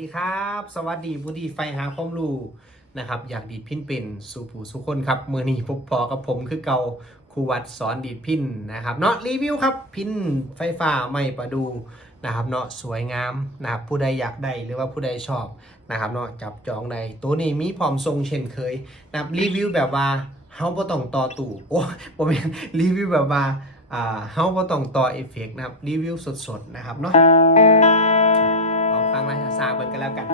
ดีครับสวัสดีผู้ที่ใฝ่หาความรู้นะครับอยากดีดพิณเป็นสู่ผู้สุคนครับมื้อนี้พบพอกับผมคือเก่าครูวัดสอนดีดพิณนะครับเนาะรีวิวครับพิณไฟฟ้าไม้ประดูนะครับเนาะสวยงามนะครับผู้ใดอยากได้หรือว่าผู้ใดชอบนะครับเนาะจับจองได้ตัวนี้มีพร้อมส่งเช่นเคยนะครับรีวิวแบบว่าเฮาบ่ต้องต่อตู้โอ้บ่แม่นรีวิวแบบว่าเฮาบ่ต้องต่อเอฟเฟกต์นะครับรีวิวสดๆนะครับเนาะฟังรายซาเบิ่งกันแล้วกัน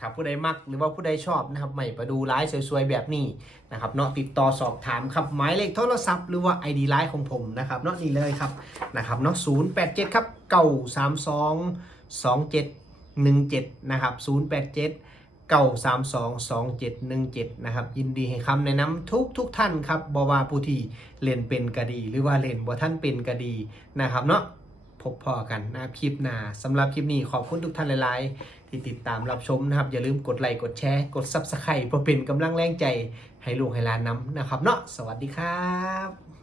ถ้าผู้ใดมักหรือว่าผู้ใดชอบนะครับไม้ประดูลายสวยๆแบบนี้นะครับเนาะติดต่อสอบถามครับหมายเลขโทรศัพท์หรือว่า ID ไลน์ของผมนะครับเนาะนี่เลยครับนะครับเนาะ087ครับ932 2717นะครับ087 932 2717นะครับยินดีให้คำแนะนำทุกท่านครับบ่ว่าผู้ที่เล่นเป็นก็ดีหรือว่าเล่นบ่ทันเป็นก็ดีนะครับเนาะพบพอกันนะครับคลิปหน้าสำหรับคลิปนี้ขอบคุณทุกท่านหลายๆที่ติดตามรับชมนะครับอย่าลืมกดไลค์กดแชร์กด Subscribe เพื่อเป็นกำลังแรงใจให้ลูกให้หลานนำนะครับเนาะสวัสดีครับ